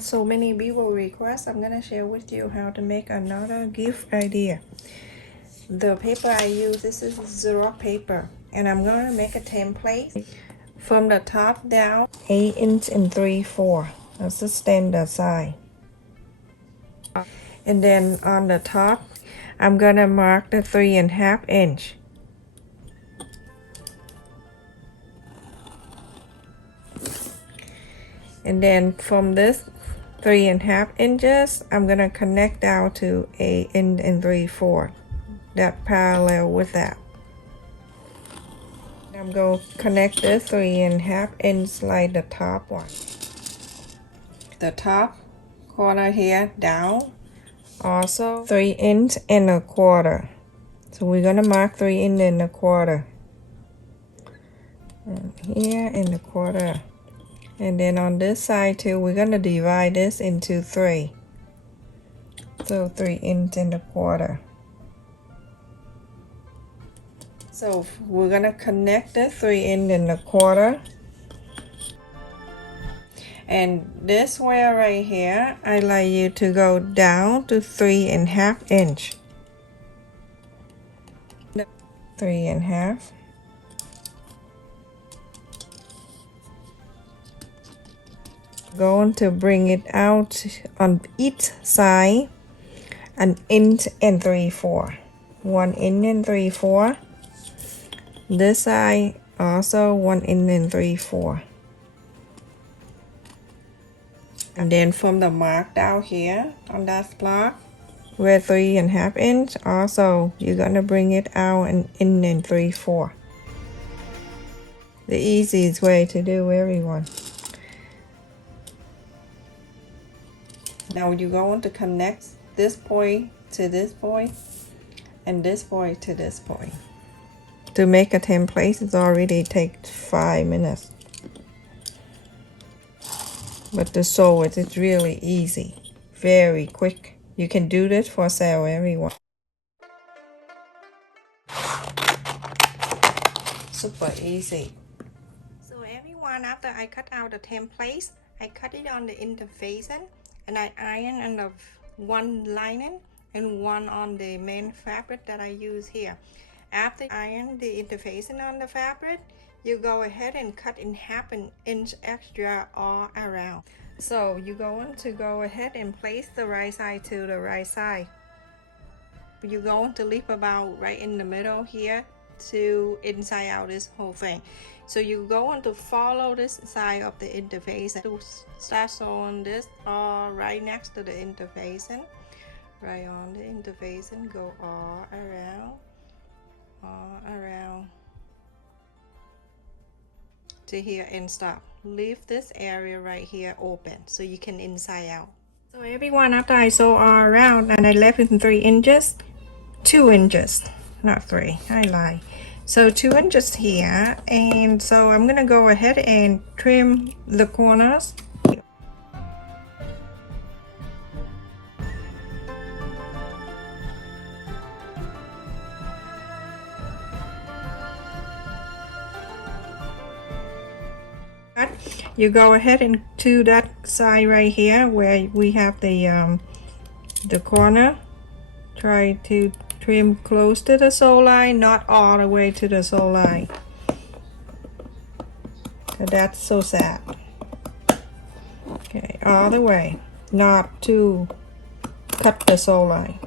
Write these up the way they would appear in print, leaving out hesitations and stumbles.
got so many people requests. I'm gonna share with you how to make another gift idea. The paper I use, this is Xerox paper, and I'm gonna make a template from the top down, 8 inch and 3/4. That's the standard size. And then on the top, I'm gonna mark the 3.5 inch. And then from this 3.5 inches, I'm gonna connect down to 8 inch and 3/4. That parallel with that. I'm going to connect this 3.5 inch like the top one. The top corner here down, also 3 inch and 1/4. So we're gonna mark 3 inch and 1/4. And here and 1/4. And then on this side too, we're gonna divide this into 3. So 3 inch and 1/4. So we're gonna connect the 3 inch and 1/4. And this way right here, I like you to go down to 3.5 inch. 3.5. Going to bring it out on each side 1 inch and 3/4. 1 inch and 3/4. This side also 1 inch and 3/4. And then from the mark down here on that block where 3.5 inch, also you're gonna bring it out 1 inch and 3/4. The easiest way to do, everyone. Now you're going to connect this point to this point and this point to this point. To make a template, it already takes 5 minutes. But to sew it, it's really easy, very quick. You can do this for sale, everyone. Super easy. So everyone, after I cut out the templates, I cut it on the interfacing, and I iron on the one lining and one on the main fabric that I use here. After iron the interfacing on the fabric, you go ahead and cut in 1/2 inch extra all around. So you're going to go ahead and place the right side to the right side. You're going to leave about right in the middle here to inside out this whole thing. So you're going to follow this side of the interfacing to start sewing this all right next to the interfacing. Right on the interfacing, go all around to here and stop. Leave this area right here open so you can inside out. So everyone, after I sew all around and I left it in 3 inches, 2 inches, not 3, I lie. So 2 inches here, and so I'm gonna go ahead and trim the corners. You go ahead and to that side right here where we have the corner, try to trim close to the sew line, not all the way to the sew line. That's so sad. Okay, all the way, not to cut the sew line.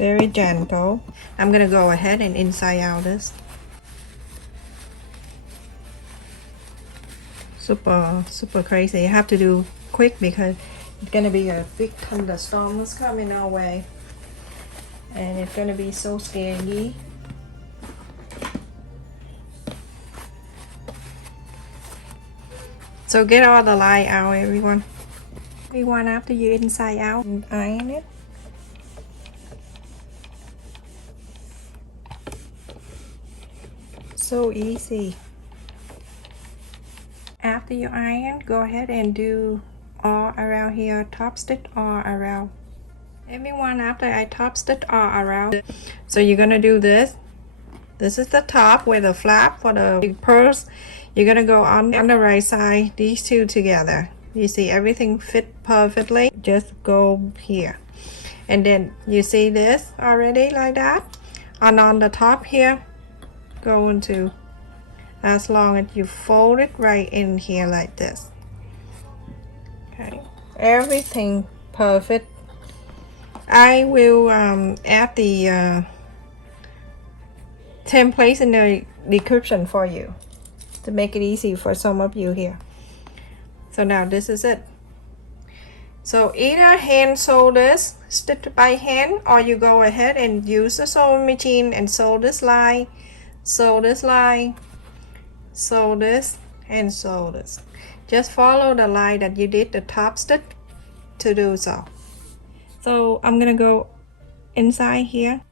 Very gentle. I'm gonna go ahead and inside out this. Super crazy. I have to do quick because it's gonna be a big thunderstorm that's coming our way, and it's gonna be so scary. So get all the line out, everyone. After you inside out and iron it. So easy. After you iron, go ahead and do all around here, top stitch all around. Everyone, after I top stitch all around, so you're gonna do this. This is the top with the flap for the purse. You're gonna go on the right side, these two together. You see everything fit perfectly. Just go here. And then you see this already like that. And on the top here, go into, as long as you fold it right in here like this. Okay, everything perfect. I will add the templates in the description for you to make it easy for some of you here. So now this is it. So either hand sew this, stitch by hand, or you go ahead and use the sewing machine and sew this line, sew this line, sew this, and sew this. Just follow the line that you did the top stitch to do so. So I'm gonna go inside here.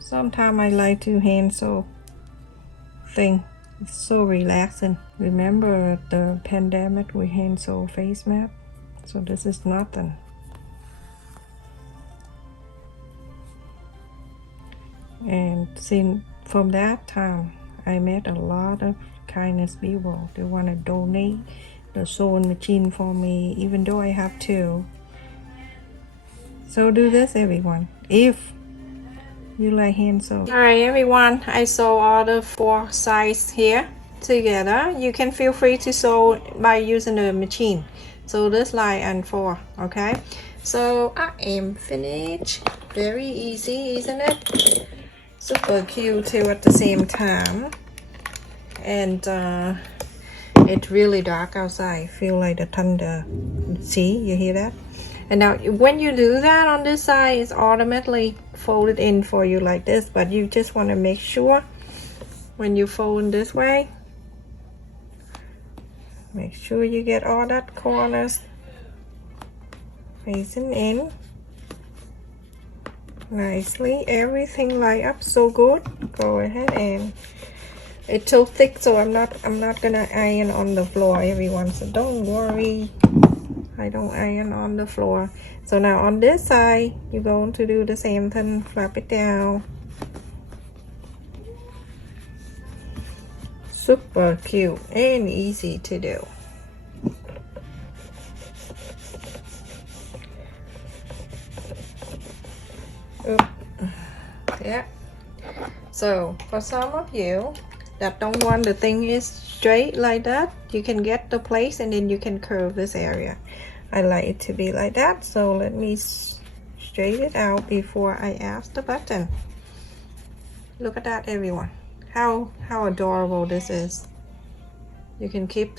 Sometimes I like to hand sew thing. It's so relaxing. Remember the pandemic, we hand sew face mask? So this is nothing. And since from that time, I met a lot of kindness people. They want to donate the sewing machine for me, even though I have two. So do this, everyone, if you like hand sew. Alright everyone, I sew all the 4 sides here together. You can feel free to sew by using the machine. So this line and 4, okay? So I am finished. Very easy, isn't it? Super cute too at the same time. And it's really dark outside. Feel like the thunder. See, you hear that? And now when you do that on this side, it's automatically folded in for you like this, but you just want to make sure when you fold in this way, make sure you get all that corners facing in nicely. Everything line up so good. Go ahead, and it's so thick, so I'm not gonna iron on the floor, everyone, so don't worry. I don't iron on the floor. So now on this side, you're going to do the same thing. Flap it down. Super cute and easy to do. Oop. Yeah. So for some of you that don't want the thing is straight like that, you can get the place and then you can curve this area. I like it to be like that, so let me straighten it out before I add the button. Look at that, everyone. How adorable this is. You can keep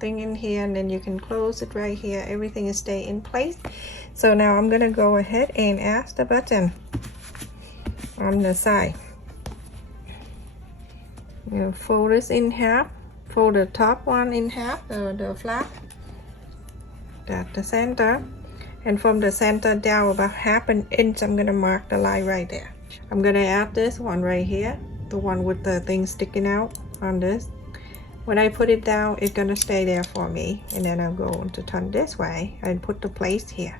thing in here and then you can close it right here. Everything is stay in place. So now I'm gonna go ahead and add the button on the side. You fold this in half, fold the top one in half, the flap, at the center, and from the center down about 1/2 inch, I'm gonna mark the line right there. I'm gonna add this one right here, the one with the thing sticking out on this. When I put it down, it's gonna stay there for me, and then I'm going to turn this way and put the place here.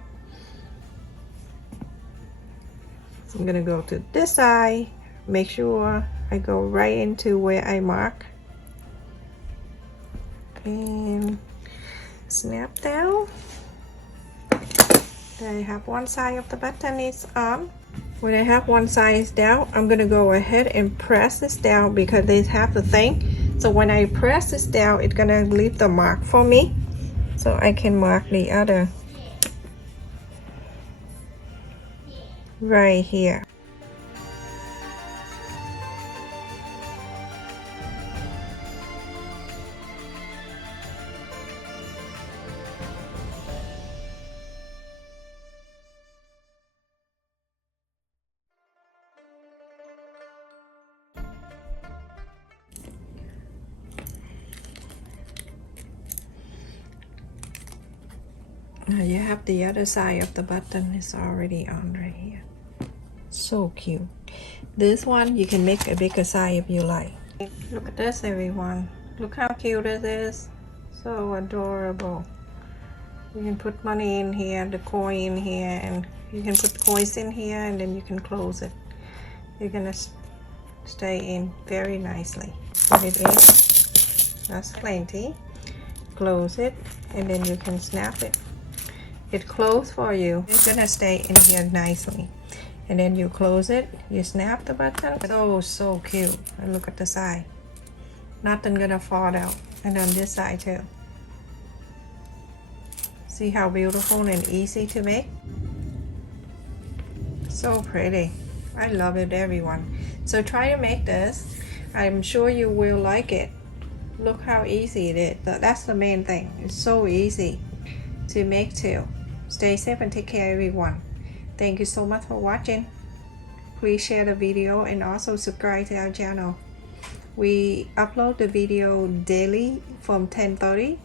So I'm gonna go to this side, make sure I go right into where I mark, and snap down. There I have one side of the button is on. When I have one side down, I'm gonna go ahead and press this down because they have the thing. So when I press this down, it's gonna leave the mark for me, so I can mark the other right here. Now you have the other side of the button is already on right here. So cute. This one you can make a bigger size if you like. Look at this, everyone. Look how cute it is. So adorable. You can put money in here, the coin in here, and you can put coins in here, and then you can close it. You're gonna stay in very nicely. Put it in. That's plenty. Close it, and then you can snap it. It closed for you. It's gonna stay in here nicely. And then you close it, you snap the button. So cute. And look at the side. Nothing gonna fall out. And on this side too. See how beautiful and easy to make? So pretty. I love it, everyone. So try to make this. I'm sure you will like it. Look how easy it is. That's the main thing. It's so easy to make too. Stay safe and take care, everyone. Thank you so much for watching. Please share the video and also subscribe to our channel. We upload the video daily from 10:30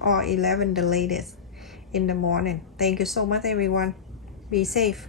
or 11 the latest in the morning. Thank you so much, everyone. Be safe.